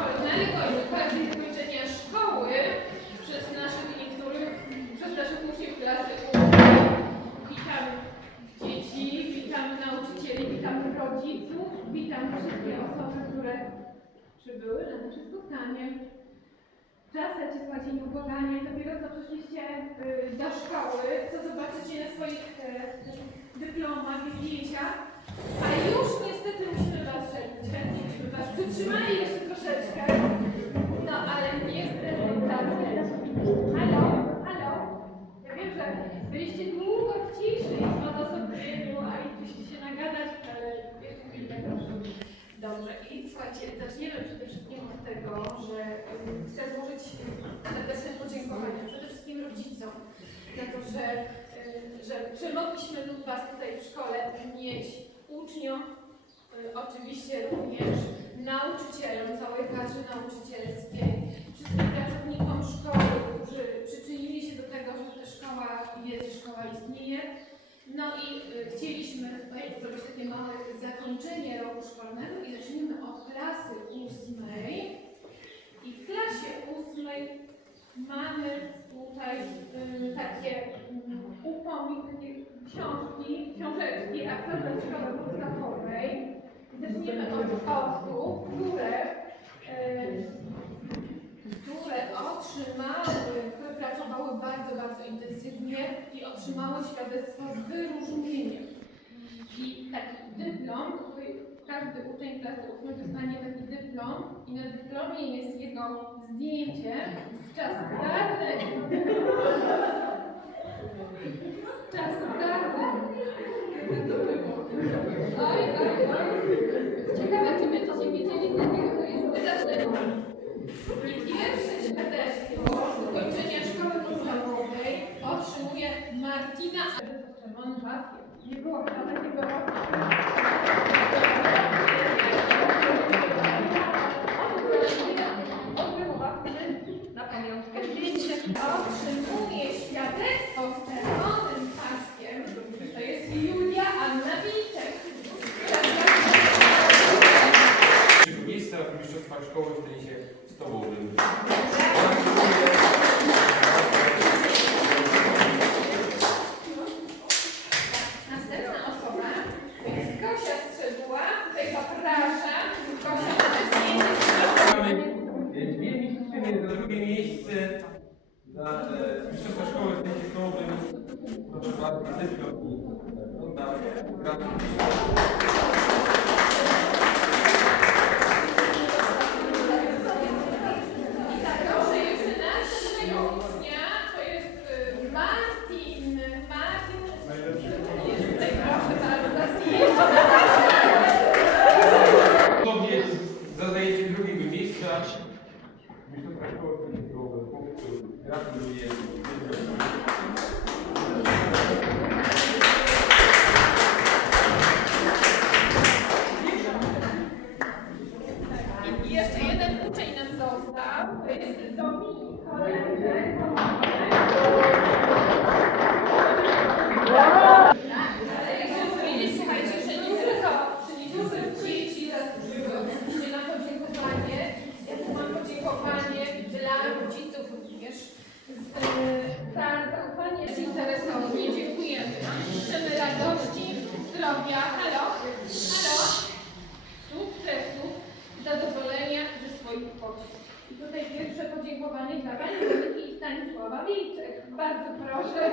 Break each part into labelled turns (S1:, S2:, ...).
S1: szkolnego i z zakończenia szkoły przez naszych niektórych, przez naszych uczniów klasy. Witam dzieci, witam nauczycieli, witam rodziców, witam wszystkie osoby, które przybyły na nasze spotkanie. Czas leci, słuchajcie, nieubłaganie. Dopiero co przyszliście y, do szkoły, co zobaczycie na swoich y, dyplomach i zdjęciach. Zaczniemy przede wszystkim od tego, że y, chcę złożyć serdeczne podziękowania przede wszystkim rodzicom za to, że, y, że, że mogliśmy Was tutaj w szkole mieć, uczniom, y, oczywiście również nauczycielom, całej kadrze nauczycielskiej, wszystkim pracownikom szkoły, którzy przyczynili się do tego, że ta szkoła jest, szkoła istnieje. No i y, chcieliśmy y, zrobić takie małe zakończenie roku szkolnego i zaczniemy od klasy ósmej. I w klasie ósmej mamy tutaj y, takie mm, upomnik, takie książki, książeczki, absolwent szkoły podstawowej. Zaczniemy od osób, które y, które otrzymały, które pracowały bardzo, bardzo intensywnie i otrzymały świadectwo z wyróżnieniem. I taki dyplom, tutaj każdy uczeń klasy 8 dostanie taki dyplom i na dyplomie jest jego zdjęcie z czasu dawnych. Z czasu dawnych. Ciekawe, czy będziecie wiedzieli, z jakiego to jest wydarzenia. I pierwsze świadectwo ukończenia szkoły podstawowej otrzymuje Martina Czerwony paskiem. Nie było chyba takiego. Otrzymuje świadectwo z czerwonym
S2: szkoły w tenisie stołowym.
S1: Następna osoba to jest Gosia Strzedła. Tutaj zapraszam. Gosia, to jest
S2: dwie mistrzynie za drugie miejsce za e, mistrzostwa szkoły w tenisie stołowym. Proszę bardzo. Gratuluję.
S1: I tak, proszę jeszcze naszego ucznia, to jest y, Martin. Martin. Jest tutaj, proszę bardzo, zdjęcie.
S2: Podobnie za zajęcie drugiego miejsca w mistrzostwach szkoły w tenisie stołowym. Gratuluję.
S1: Zdrowia, halo, halo, sukcesu, zadowolenia ze swoich potrzeb. I tutaj pierwsze podziękowanie dla Pani Moniki i Stanisława Wilczek. Bardzo proszę.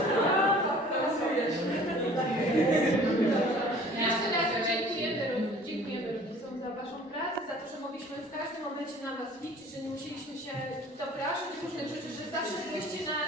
S1: mogliśmy w każdym momencie na nas liczyć, że nie musieliśmy się dopraszać różnych rzeczy, że zawsze wyjście na